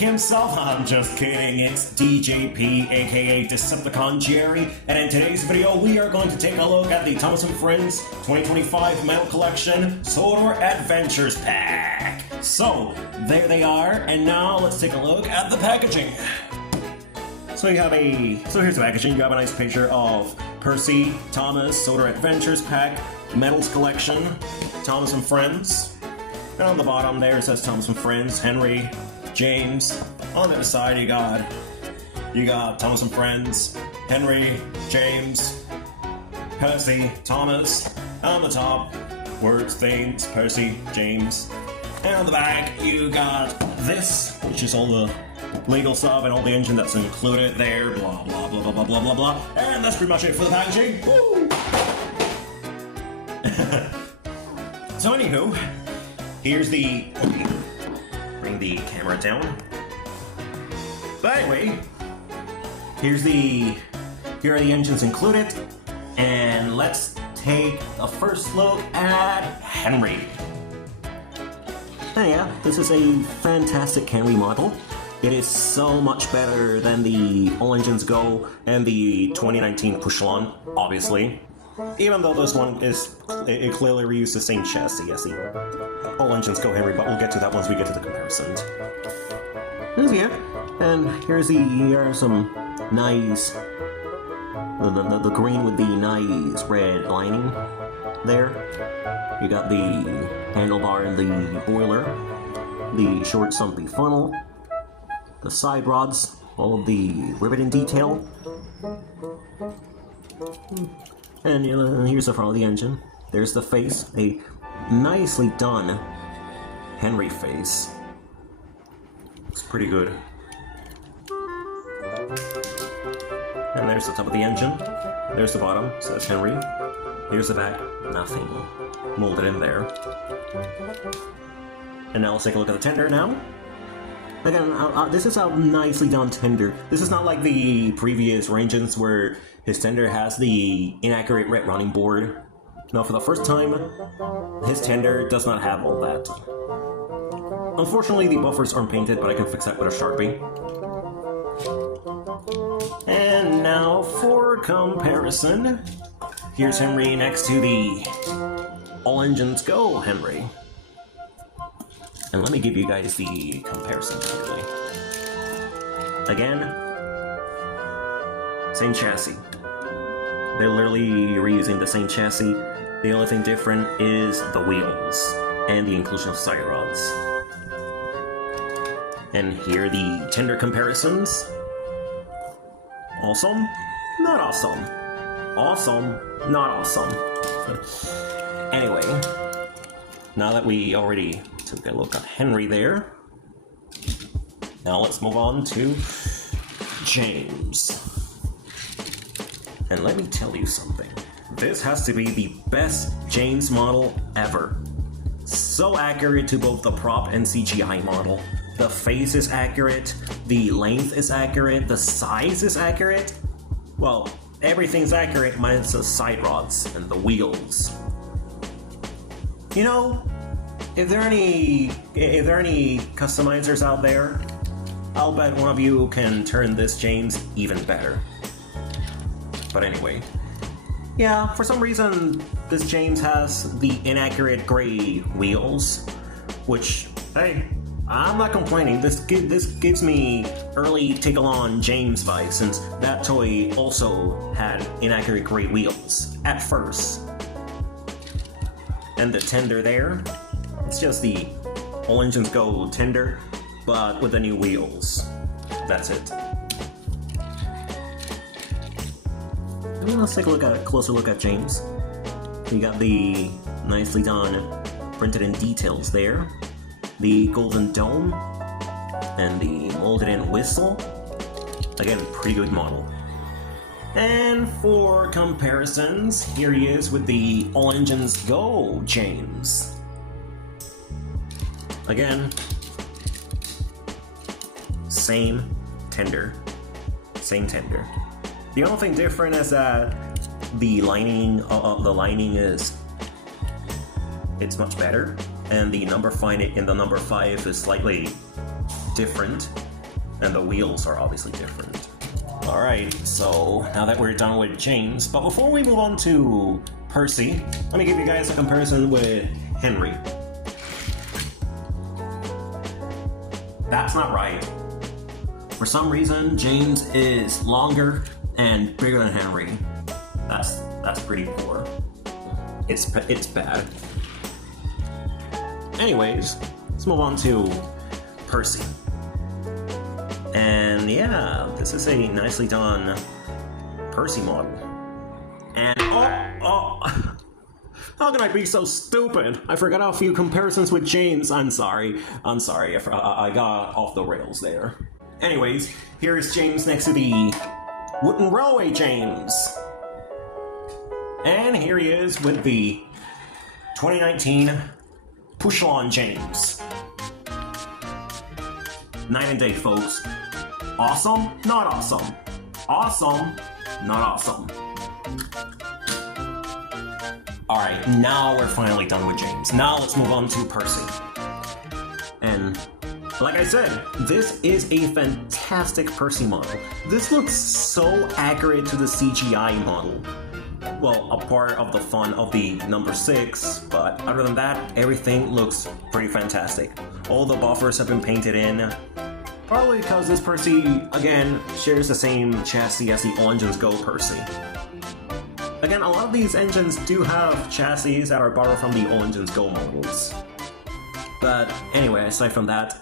himself? I'm just kidding, it's DJP, aka Decepticon Jerry, and in today's video we are going to take a look at the Thomas & Friends 2025 Metal Collection Sodor Adventures Pack. So, there they are, and now let's take a look at the packaging. So here's the packaging. You have a nice picture of Percy, Thomas, Sodor Adventures Pack, Metals Collection, Thomas & Friends. And on the bottom there it says Thomas & Friends, Henry, James. On the other side you got Thomas & Friends, Henry, James, Percy, Thomas. And on the top, words, things, Percy, James. And on the back you got this, which is all the legal stuff and all the engine that's included there, blah blah blah blah blah blah blah blah. And that's pretty much it for the packaging. Woo! So anywho, here's the... bring the camera down. But anyway, here are the engines included, and let's take a first look at Henry. And yeah, this is a fantastic Henry model. It is so much better than the All Engines Go and the 2019 Push-On, obviously. Even though this one it clearly reused the same chassis as the All Engines Go Henry, but we'll get to that once we get to the comparisons. Yeah, and here are some nice, the green with the nice red lining there. You got the handlebar and the boiler, the short stumpy funnel, the side rods, all of the riveting detail. And here's the front of the engine. There's the face, a nicely done Henry face. It's pretty good. And there's the top of the engine. There's the bottom, says Henry. Here's the back, nothing molded in there. And now let's take a look at the tender now. Again, this is a nicely done tender. This is not like the previous Rangens where his tender has the inaccurate red running board. No, for the first time, his tender does not have all that. Unfortunately, the buffers aren't painted, but I can fix that with a Sharpie. And now for comparison, here's Henry next to the All Engines Go Henry. And let me give you guys the comparison quickly. Again, same chassis. They're literally reusing the same chassis. The only thing different is the wheels and the inclusion of side rods. And here are the tender comparisons. Awesome, not awesome. Awesome, not awesome. Anyway, now that we already took a look at Henry there, now let's move on to James. And let me tell you something. This has to be the best James model ever. So accurate to both the prop and CGI model. The face is accurate, the length is accurate, the size is accurate. Well, everything's accurate minus the side rods and the wheels. You know, if there are any customizers out there, I'll bet one of you can turn this James even better. But anyway, yeah, for some reason this James has the inaccurate gray wheels, which, hey, I'm not complaining. This gives me early Take-A-Lon James vibes, since that toy also had inaccurate gray wheels at first. And the tender there, it's just the All Engines Go tender, but with the new wheels. That's it. And let's take a closer look at James. You got the nicely done, printed in details there, the golden dome, and the molded in whistle. Again, pretty good model. And for comparisons, here he is with the All Engines Go James. Again, same tender. The only thing different is that the lining is, it's much better, and the number 5 is slightly different. and the wheels are obviously different. Alright, so now that we're done with James, but before we move on to Percy, let me give you guys a comparison with Henry. That's not right. For some reason, James is longer and bigger than Henry. That's pretty poor. It's bad. Anyways, let's move on to Percy. And yeah, this is a nicely done Percy model. And oh, how can I be so stupid? I forgot a few comparisons with James. I'm sorry. I got off the rails there. Anyways, here is James next to the wooden railway James. And here he is with the 2019 push-on James. Night and day, folks. Awesome, not awesome. Awesome, not awesome. Alright, now we're finally done with James. Now let's move on to Percy. And like I said, this is a fantastic Percy model. This looks so accurate to the CGI model. Well, a part of the fun of the number 6, but other than that, everything looks pretty fantastic. All the buffers have been painted in. Probably because this Percy, again, shares the same chassis as the All Engines Go Percy. Again, a lot of these engines do have chassis that are borrowed from the All Engines Go models. But anyway, aside from that,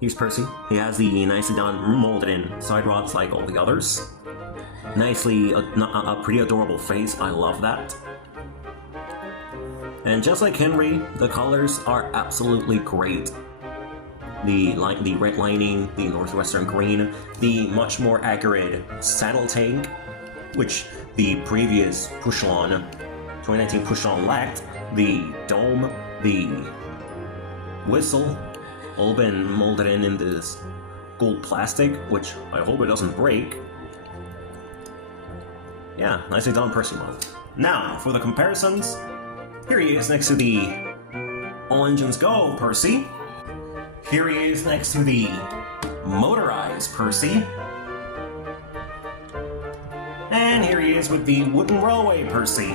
here's Percy. He has the nicely done molded in side rods like all the others. Nicely, a pretty adorable face, I love that. And just like Henry, the colors are absolutely great. The red lining, the northwestern green, the much more accurate saddle tank, which the previous push-on, 2019 push-on lacked, the dome, the whistle, all been molded in this gold plastic, which I hope it doesn't break. Yeah, nicely done Percy model. Now, for the comparisons, here he is next to the All Engines Go Percy. Here he is next to the motorized Percy. And here he is with the wooden railway Percy.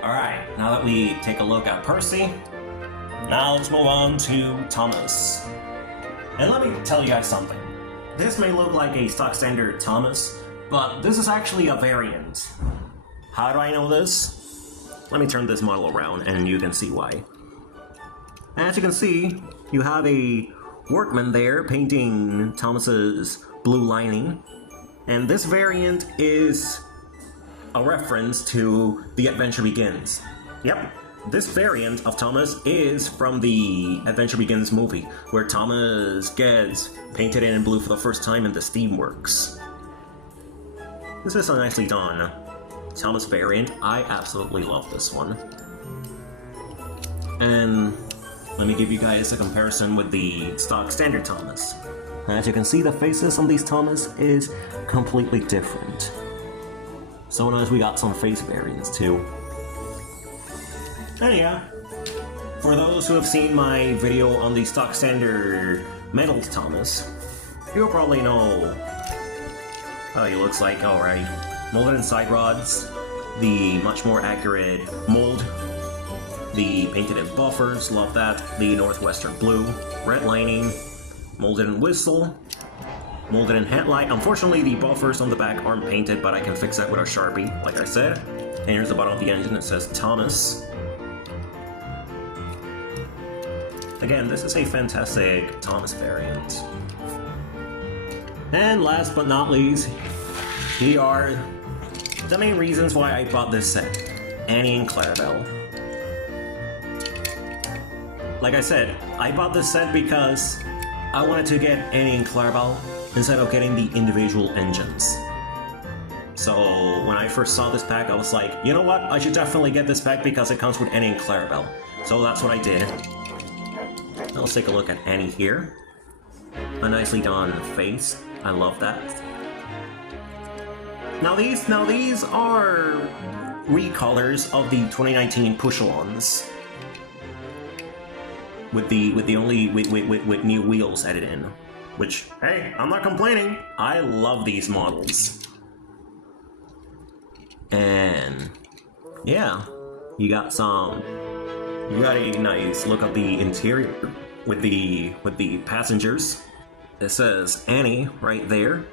Alright, now that we take a look at Percy, now let's move on to Thomas. And let me tell you guys something. This may look like a stock standard Thomas, but this is actually a variant. How do I know this? Let me turn this model around and you can see why. As you can see, you have a workman there painting Thomas's blue lining, and this variant is a reference to The Adventure Begins. Yep, this variant of Thomas is from the Adventure Begins movie, where Thomas gets painted in blue for the first time in the Steamworks. This is a nicely done Thomas variant. I absolutely love this one. And let me give you guys a comparison with the stock standard Thomas. As you can see, the faces on these Thomas is completely different. So notice we got some face variants too. And yeah, for those who have seen my video on the stock standard metal Thomas, you'll probably know how he looks like already. Molded in side rods, the much more accurate mold, the painted in buffers, love that, the northwestern blue, red lining, molded in whistle, molded in headlight. Unfortunately, the buffers on the back aren't painted, but I can fix that with a Sharpie, like I said. And here's the bottom of the engine, it says Thomas. Again, this is a fantastic Thomas variant. And last but not least, here are the main reasons why I bought this set. Annie and Clarabel. Like I said, I bought this set because I wanted to get Annie and Clarabel instead of getting the individual engines. So when I first saw this pack, I was like, you know what, I should definitely get this pack because it comes with Annie and Clarabel. So that's what I did. Now let's take a look at Annie here. A nicely done face. I love that. Now these are recolors of the 2019 push-ons. with new wheels added in. Which, hey, I'm not complaining. I love these models. And yeah, you got a nice look at the interior with the passengers. It says Annie right there.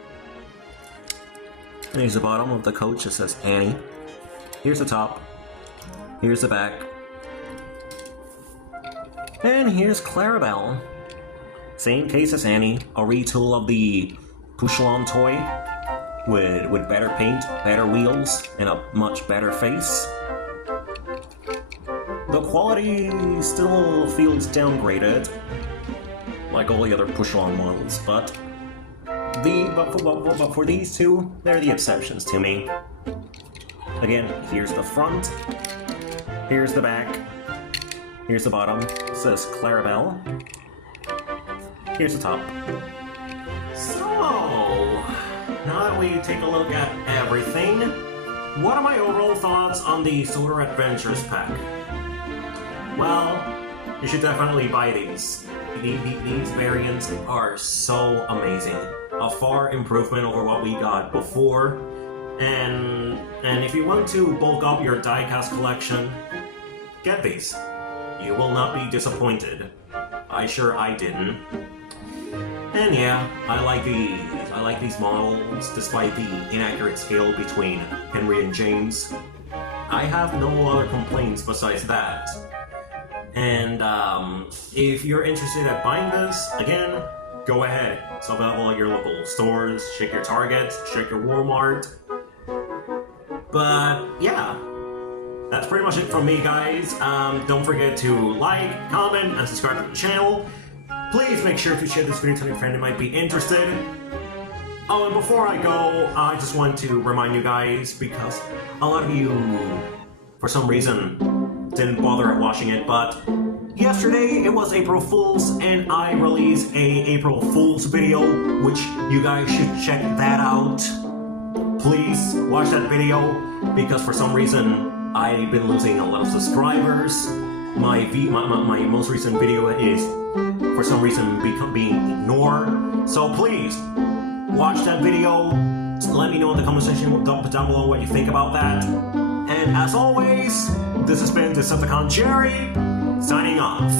And here's the bottom of the coach. It says Annie. Here's the top. Here's the back. And here's Clarabel. Same case as Annie. A retool of the push-along toy with better paint, better wheels, and a much better face. The quality still feels downgraded, like all the other push-along models, but for these two, they're the exceptions to me. Again, here's the front, here's the back, here's the bottom. It says Clarabel. Here's the top. So, now that we take a look at everything, what are my overall thoughts on the Sodor Adventures pack? Well, you should definitely buy these. These variants are so amazing. A far improvement over what we got before. And if you want to bulk up your diecast collection, get these. You will not be disappointed. I didn't. And yeah, I like these models despite the inaccurate scale between Henry and James. I have no other complaints besides that. And if you're interested at buying this, again, go ahead. It's available at your local stores, check your Target, check your Walmart. But yeah, that's pretty much it from me, guys. Don't forget to like, comment, and subscribe to the channel. Please make sure to share this video to any friend who might be interested. Oh, and before I go, I just want to remind you guys, because a lot of you, for some reason, didn't bother watching it, but yesterday it was April Fool's, and I released a April Fool's video, which you guys should check that out. Please watch that video, because for some reason I've been losing a lot of subscribers. My most recent video is, for some reason, being ignored. So please, watch that video. Let me know in the comment section down below what you think about that. And as always, this has been Decepticon Jerry, signing off.